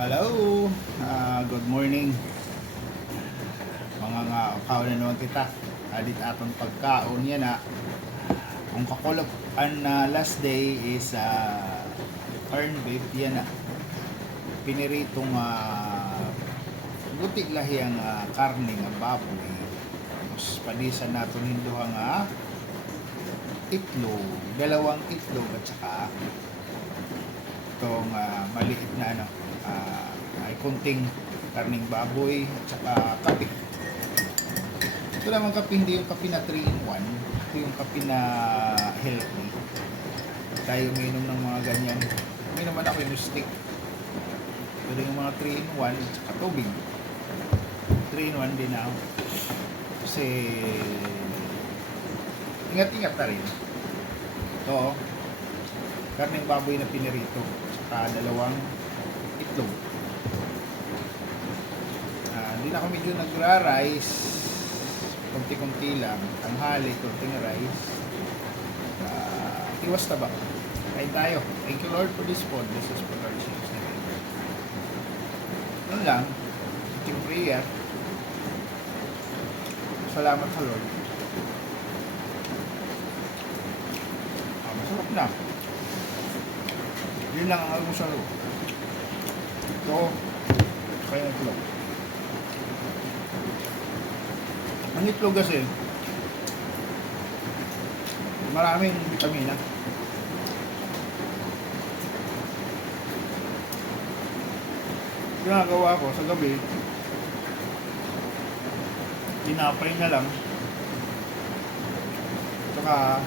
Hello, good morning. Mga nga, kaon na naman kita. Alit atong pagkaon yan na. Ang kakulop, ang last day is corn beef yan na. Piniritong butik lahiyang karne ng baboy. Tapos padisan natin hindo ang itlog, dalawang itlog at saka itong maliit na ay kunting karning baboy at saka kape. Ito naman kape, hindi yung kape na 3-in-1, ito yung kape na healthy. Tayo uminom ng mga ganyan. Uminom naman ako yung stick. Ito yung mga 3-in-1 at saka tubig. 3-in-1 din ako. Kasi ingat-ingat na rin. Ito, karning baboy na pinirito saka dalawang itlog. Hindi na ako medyo nagra-rice, konti-konti lang, tanghali, konting rice. Iwas na ba? Kain tayo. Thank you Lord for this food. This is for Lord Jesus name. Yun lang, konting prayer. Salamat sa Lord. Masarap na. Yun lang ang almusal ko. Ito, kaya ng itlog. Ang itlog kasi, maraming vitamina. Ginagawa ko sa gabi, tinapay na lang, saka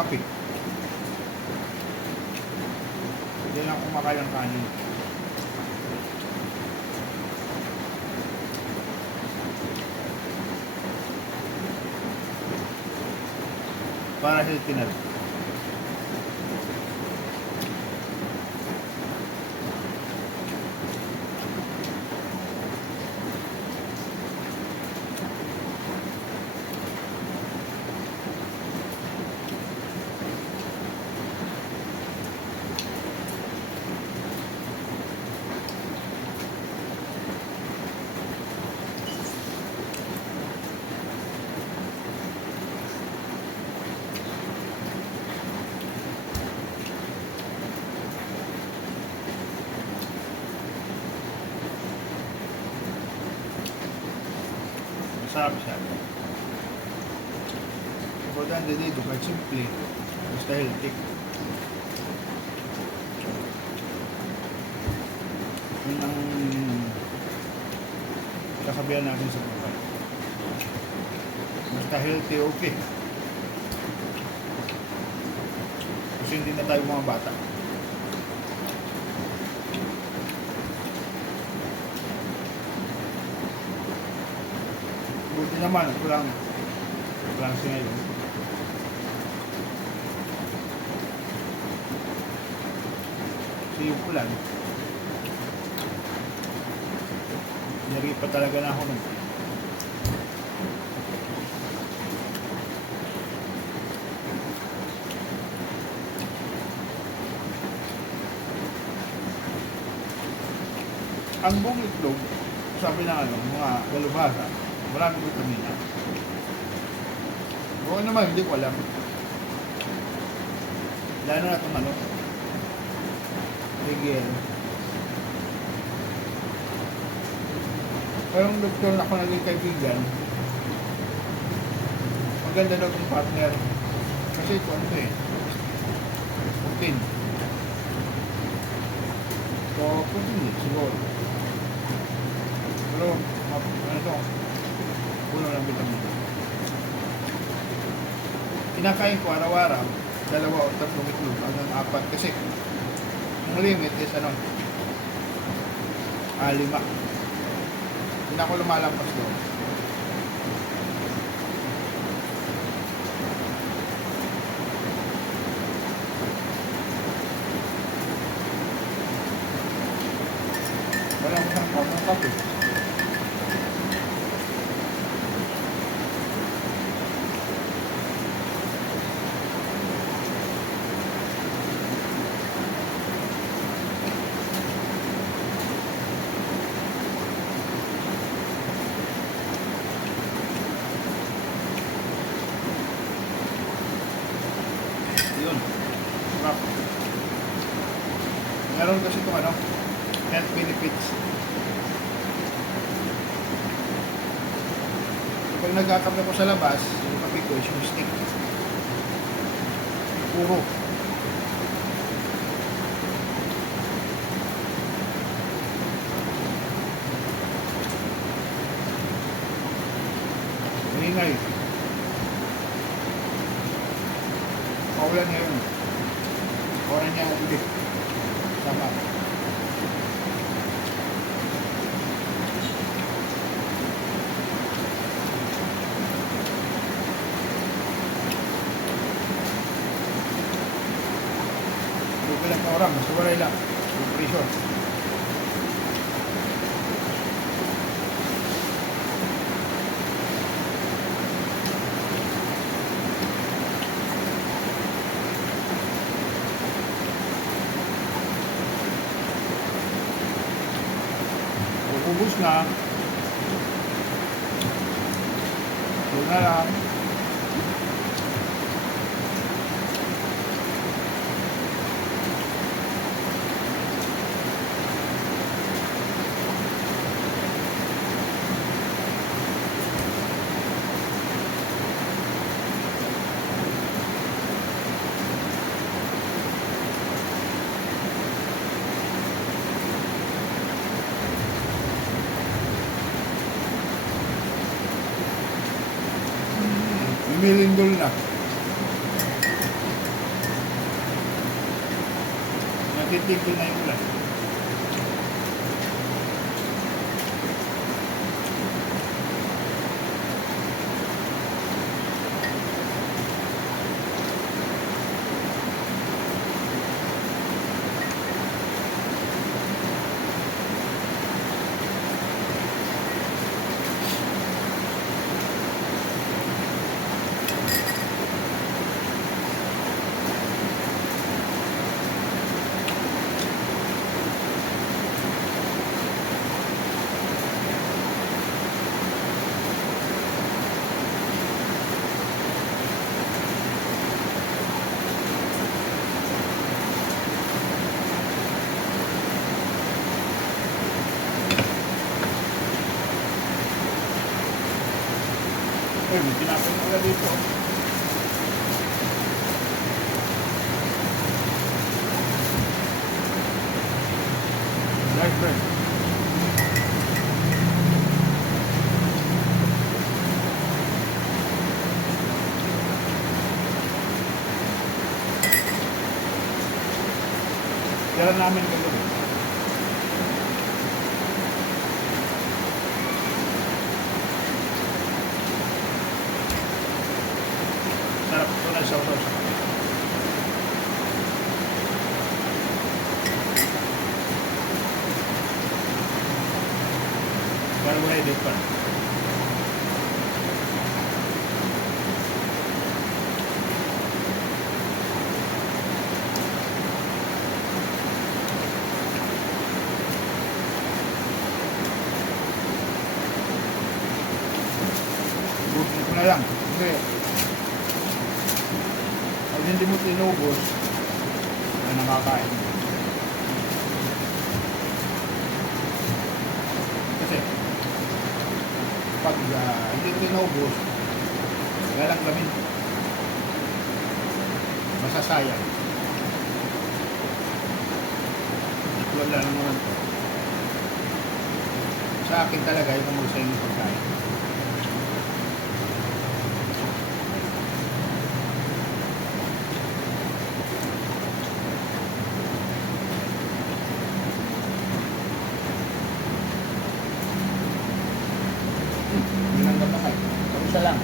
kape. Hindi lang kumakain ng kanin. Para healthy na rin. Masarap siya. Importante dito, kahit simple, basta healthy. Yun ang kasabihan natin sa buhay. Basta healthy, okay. Kasi hindi na tayo mga bata. Buti naman, walang ngayon. Kasi yung ulan, nari pa talaga na ako nun. Ang buong itlog, sabi na mga galubasa, maraming vitamina. Oo naman, hindi ko alam. Lalo na itong Rigel. Pero yung doktor na ako naging kaibigan, maganda daw itong partner. Kasi ito protein. So, protein siguro. Pero, puno ng vitamina. Kinakain ko araw-araw, 2 o 3 itlog hanggang 4 kasi ang limit is 5. Hindi na ako lumalampas doon. Walang isang cup ng kape. Meron kasi itong ano, health benefits. Pag nagkakape ko sa labas, yung kape ko is yung stick. Puro. Ingay. Paulan ngayon. Oran niya ulit. Sama. Bukan lang orang, basta walay lang. Pressure. Ubus na. Yun na lang. Lumilindol na. Natitigil na yung ulan. Uy, may tinapay na ulan dito. Light bread. Kaya namin kagabi. Sarap ito na sa sauce. Pero wala edit pa. Butin ko na lang. Kasi pag hindi mo tinubos, na nakakain. Kasi pag hindi tinubos, walang lamin. Masasayang. Wala lang naman to. Sa akin talaga, yung magsa yung pagkain. Binanggap na kayo. Isa lang.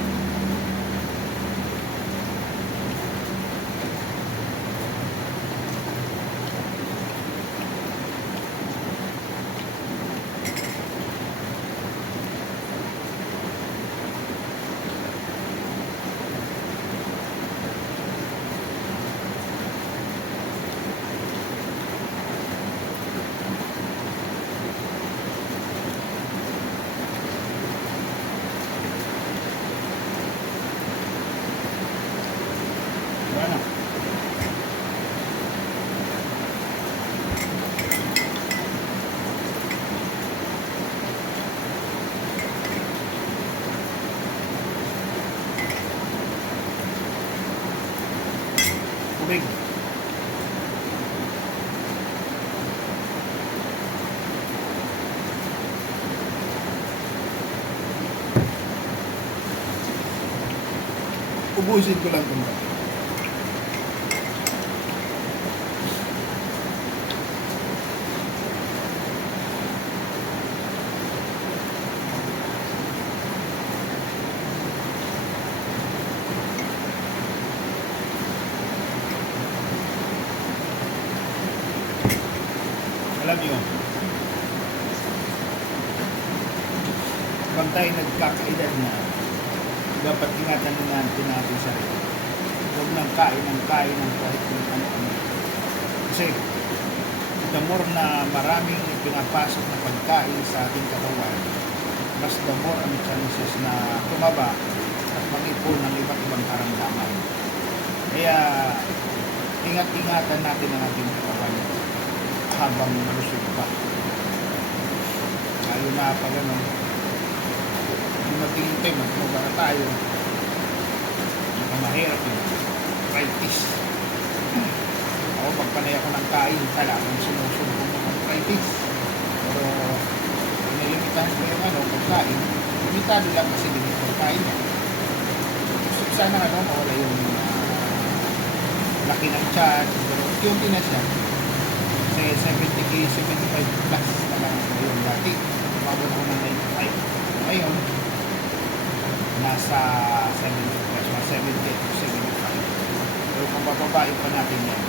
Ubusin ko lang itong kape. Alam nyo, pag tayo nagkakaedad na, dapat ingatan na natin sarili. Huwag nang kain ng kahit ng ano-ano. Kasi, the more na maraming pinapasok na pagkain sa ating katawan, mas the more ang chances na tumaba at mag-ipon ng iba't ibang karamdaman. Kaya, ingat-ingatan natin ang ating katawan habang malusog pa. Lalo na pag ano, matingin tayo, magmubara tayo, mahirap yun. Arthritis. Ako, pagpanay ako ng kain, talagang sumusumbong ng arthritis. Pero, nilimitahan ko yung pagkain, limitado lang kasi din yung pagkain niya. So, sana mawala yung laki ng tiyan, pero unti-unti na siya. Kasi 70 kg, 75 plus na lang ngayon. Dati, umabot ako ng 95. Ngayon, nasa 70 plus, 70 to 75. Pero kung bababain pa natin yan,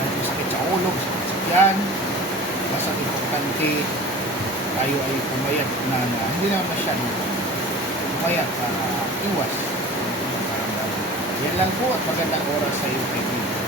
may sakit sa ulo, sakit sa tiyan, basta importante, tayo ay pumayat na hindi naman masyadong pumayat para iwas. Yan lang po at magandang oras sa iyo, kaibigan.